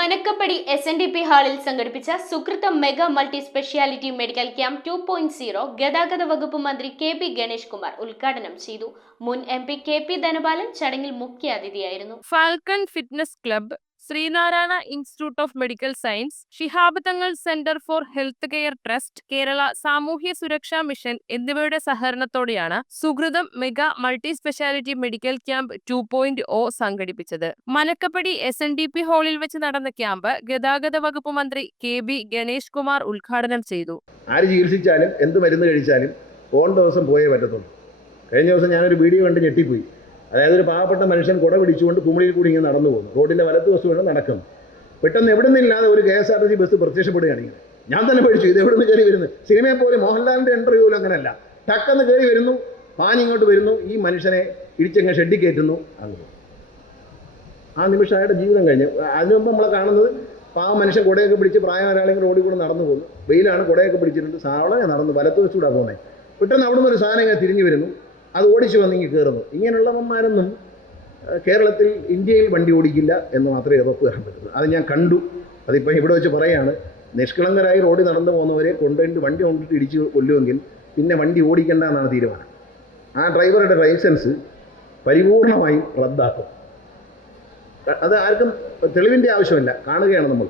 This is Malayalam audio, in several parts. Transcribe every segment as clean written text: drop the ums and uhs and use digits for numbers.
മനക്കപ്പടി SNDP ഹാളിൽ സംഘടിപ്പിച്ച Sukrutham mega multi speciality medical camp 2.0 ഗതാഗത വകുപ്പ് മന്ത്രി KP ഗണേഷ് കുമാർ ഉദ്ഘാടനം ചെയ്തു. മുൻ MP KP ധനപാലൻ ചടങ്ങിൽ മുഖ്യാതിഥിയായിരുന്നു. Falcon fitness club, Sreenarayana institute of medical science, Shihab Thangal centre for health care trust, Kerala സാമൂഹ്യ സുരക്ഷാ മിഷൻ എന്നിവയുടെ സഹകരണത്തോടെയാണ് Sukrutham mega multi speciality medical camp 2.0 സംഘടിപ്പിച്ചത്. മനക്കപ്പടി SNDP ഹാളിൽ വെച്ച് നടന്ന ക്യാമ്പ് ഗതാഗത വകുപ്പ് മന്ത്രി KB ഗണേഷ് കുമാർ ഉദ്ഘാടനം ചെയ്തു. ആര് ചികിത്സിച്ചാലും എന്ത് മരുന്ന് കഴിച്ചാലും പോകേണ്ട ദിവസം പോയേ പറ്റത്തുള്ളൂ. കഴിഞ്ഞ ദിവസം ഞാനൊരു വീഡിയോ കണ്ട് ഞെട്ടിപ്പോയി. അതായത് ഒരു പാവപ്പെട്ട മനുഷ്യൻ കുട പിടിച്ചുകൊണ്ട് കുമിളിയിൽ കൂടി ഇങ്ങനെ നടന്നു പോകുന്നു. റോഡിൻ്റെ വലത്തുവശമാണ് നടക്കുന്നു. പെട്ടെന്ന് എവിടെ നിന്നില്ലാതെ ഒരു KSRTC ബസ് പ്രത്യക്ഷപ്പെടുകയാണ്. ഞാൻ തന്നെ പഠിച്ചു, ഇത് എവിടെ നിന്ന് കയറി വരുന്നു. സിനിമയെ പോലെ മോഹൻലാലിൻ്റെ ഇൻ്റർവ്യൂവിൽ അങ്ങനെയല്ല, ടക്കെന്ന് കയറി വരുന്നു, പാഞ്ഞിങ്ങോട്ട് വരുന്നു, ഈ മനുഷ്യനെ ഇടിച്ചങ്ങ് ഷെഡിൽ കയറ്റുന്നു. അങ്ങനെ ആ നിമിഷം അയാളുടെ ജീവിതം കഴിഞ്ഞു. അതിനു മുമ്പ് നമ്മളെ കാണുന്നത് പാവം മനുഷ്യൻ കുടയൊക്കെ പിടിച്ച് പ്രായം ഒരാളെങ്കിലും റോഡിൽ കൂടെ നടന്നു പോകുന്നു. വെയിലാണ്, കുടയൊക്കെ പിടിച്ചിട്ടുണ്ട്, സാവളെ നടന്നു വലത്തുവശൂടെ പോകുന്നത്. പെട്ടെന്ന് അവിടെ നിന്ന് ഒരു സാധനം ഇങ്ങനെ തിരിഞ്ഞു വരുന്നു, അത് ഓടിച്ചു വന്നെങ്കിൽ കയറുന്നു. ഇങ്ങനെയുള്ളവന്മാരൊന്നും കേരളത്തിൽ, ഇന്ത്യയിൽ വണ്ടി ഓടിക്കില്ല എന്ന് മാത്രമേ ഉറപ്പ് തരാൻ പറ്റുള്ളൂ. അത് ഞാൻ കണ്ടു. അതിപ്പോൾ ഇവിടെ വെച്ച് പറയുകയാണ്, നിഷ്കളങ്കരായി റോഡിൽ നടന്നു പോകുന്നവരെ കൊണ്ടുപോയിട്ട് വണ്ടി കൊണ്ടിട്ട് ഇടിച്ച് കൊല്ലുമെങ്കിൽ പിന്നെ വണ്ടി ഓടിക്കേണ്ട എന്നാണ് തീരുമാനം. ആ ഡ്രൈവറുടെ ലൈസൻസ് പരിപൂർണമായും റദ്ദാക്കും. അത് ആർക്കും തെളിവിൻ്റെ ആവശ്യമില്ല, കാണുകയാണ് നമ്മൾ.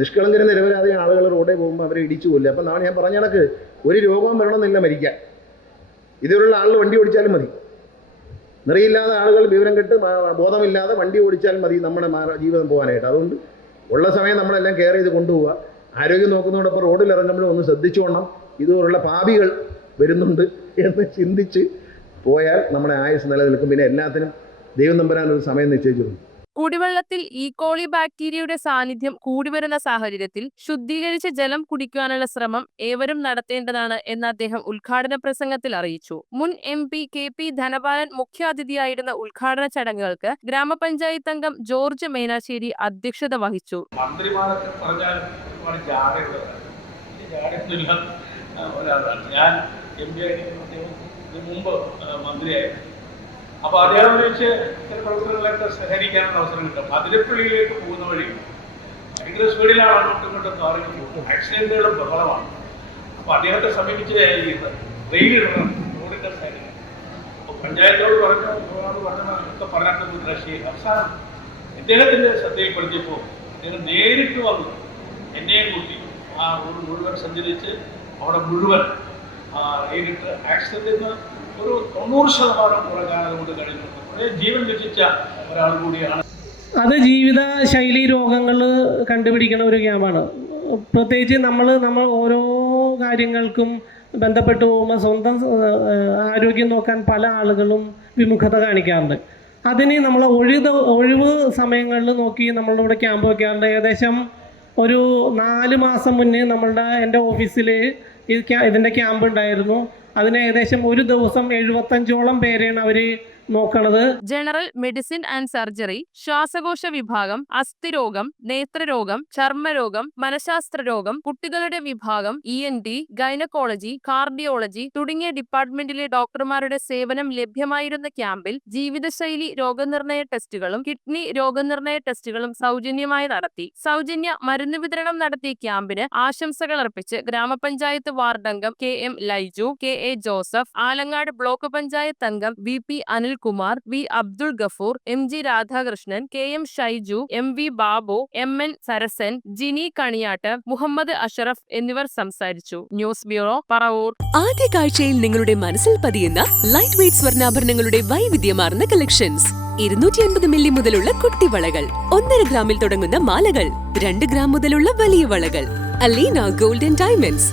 നിഷ്കളങ്കരും നിരപരാധിയ ആളുകൾ റോഡിൽ പോകുമ്പോൾ അവരെ ഇടിച്ചു കൊല്ലുക. അപ്പം നാളെ ഞാൻ പറഞ്ഞ കണക്ക് ഒരു രോഗവും വരണമെന്നില്ല മരിക്കാൻ. ഇതുപോലുള്ള ആളുകൾ വണ്ടി ഓടിച്ചാലും മതി. നിറയില്ലാതെ ആളുകൾ വിവരം കെട്ട് ബോധമില്ലാതെ വണ്ടി ഓടിച്ചാലും മതി നമ്മുടെ ജീവിതം പോകാനായിട്ട്. അതുകൊണ്ട് ഉള്ള സമയം നമ്മളെല്ലാം കെയർ ചെയ്ത് കൊണ്ടുപോവുക. ആരോഗ്യം നോക്കുന്നതോടൊപ്പം റോഡിൽ ഇറങ്ങുമ്പോഴും ഒന്ന് ശ്രദ്ധിച്ചോണം. ഇതുപോലുള്ള പാപികൾ വരുന്നുണ്ട് എന്ന് ചിന്തിച്ച് പോയാൽ നമ്മുടെ ആയുസ് നിലനിൽക്കും. പിന്നെ എല്ലാത്തിനും ദൈവം നമ്പരാൻ ഒരു സമയം നിശ്ചയിച്ചിട്ടുണ്ട്. കുടിവെള്ളത്തിൽ കോളി ബാക്ടീരിയയുടെ സാന്നിധ്യം കൂടിവരുന്ന സാഹചര്യത്തിൽ ശുദ്ധീകരിച്ച ജലം കുടിക്കാനുള്ള ശ്രമം ഏവരും നടത്തേണ്ടതാണ് എന്ന് അദ്ദേഹം ഉദ്ഘാടന പ്രസംഗത്തിൽ അറിയിച്ചു. മുൻ MP KP ധനപാലൻ മുഖ്യാതിഥിയായിരുന്ന ഉദ്ഘാടന ചടങ്ങുകൾക്ക് ഗ്രാമപഞ്ചായത്ത് അംഗം ജോർജ് മേനാശ്ശേരി അധ്യക്ഷത വഹിച്ചു. അപ്പോൾ അദ്ദേഹം വെച്ച് ചില പ്രവർത്തനങ്ങളൊക്കെ സഹകരിക്കാനുള്ള അവസരം കിട്ടും. അതിരപ്പള്ളിയിലേക്ക് പോകുന്ന വഴി ഭയങ്കര സ്പീഡിലാണ് അങ്ങോട്ടും ഇങ്ങോട്ടും കാറുകൾ പോകും. ആക്സിഡന്റുകളും ബഹളമാണ്. അപ്പോൾ അദ്ദേഹത്തെ സമീപിച്ച് റെയിലിടണം റോഡിൻ്റെ സൈഡിൽ. അപ്പോൾ പഞ്ചായത്തോട് ഒക്കെ പറഞ്ഞിട്ട് രാഷ്ട്രീയ അവസാനം ഇദ്ദേഹത്തിൻ്റെ ശ്രദ്ധയിൽപ്പെടുത്തിയപ്പോൾ അദ്ദേഹം നേരിട്ട് വന്നു എന്നെയും കൂട്ടി ആ റോഡ് മുഴുവൻ സഞ്ചരിച്ച് അവിടെ മുഴുവൻ നേരിട്ട് ആക്സിഡന്റിൽ ഒരു 90% കുറയ്ക്കാനതുകൊണ്ട് കഴിഞ്ഞിട്ടുണ്ട്. കുറേ ജീവൻ രക്ഷിച്ച ഒരാൾ കൂടിയാണ്. അത് ജീവിത ശൈലി രോഗങ്ങൾ കണ്ടുപിടിക്കുന്ന ഒരു ക്യാമ്പാണ്. പ്രത്യേകിച്ച് നമ്മൾ ഓരോ കാര്യങ്ങൾക്കും ബന്ധപ്പെട്ട് പോകുമ്പോൾ സ്വന്തം ആരോഗ്യം നോക്കാൻ പല ആളുകളും വിമുഖത കാണിക്കാറുണ്ട്. അതിന് നമ്മൾ ഒഴിവ് സമയങ്ങളിൽ നോക്കി നമ്മളുടെ ഇവിടെ ക്യാമ്പ് വയ്ക്കാറുണ്ട്. ഏകദേശം ഒരു 4 മാസം മുന്നേ എൻ്റെ ഓഫീസിൽ ഇതിൻ്റെ ക്യാമ്പ് ഉണ്ടായിരുന്നു. അതിന് ഏകദേശം ഒരു ദിവസം 75ഓളം പേരെയാണ് അവർ നോക്കണത്. ജനറൽ മെഡിസിൻ ആൻഡ് സർജറി, ശ്വാസകോശ വിഭാഗം, അസ്ഥിരോഗം, നേത്രരോഗം, ചർമ്മരോഗം, മനഃശാസ്ത്ര രോഗം, കുട്ടികളുടെ വിഭാഗം, ENT, ഗൈനക്കോളജി, കാർഡിയോളജി തുടങ്ങിയ ഡിപ്പാർട്ട്മെന്റിലെ ഡോക്ടർമാരുടെ സേവനം ലഭ്യമായിരുന്ന ക്യാമ്പിൽ ജീവിതശൈലി രോഗനിർണയ ടെസ്റ്റുകളും കിഡ്നി രോഗനിർണയ ടെസ്റ്റുകളും സൗജന്യമായി നടത്തി. സൗജന്യ മരുന്ന് വിതരണം നടത്തിയ ക്യാമ്പിന് ആശംസകൾ അർപ്പിച്ച് ഗ്രാമപഞ്ചായത്ത് വാർഡ് അംഗം KM Laiju, KA Joseph, Alangad block panchayat അംഗം VP Anil Kumar, V Abdul Gafoor, MG Radhakrishnan, KM Shaiju, MV Babu, MN സരസൻ, ജിനി കണിയാട്ട്, മുഹമ്മദ് അഷറഫ് എന്നിവർ സംസാരിച്ചു. News bureau, Paravur. ആദ്യ കാഴ്ചയിൽ നിങ്ങളുടെ മനസ്സിൽ പതിയുന്ന ലൈറ്റ് വെയ്റ്റ് സ്വർണ്ണാഭരണങ്ങളുടെ വൈവിധ്യമാർന്ന കളക്ഷൻസ്. 250 മില്ലി മുതലുള്ള കുട്ടിവളകൾ, 1.5 ഗ്രാമിൽ തുടങ്ങുന്ന മാലകൾ, 2 ഗ്രാം മുതലുള്ള വലിയ വളകൾ. Aleena golden diamonds,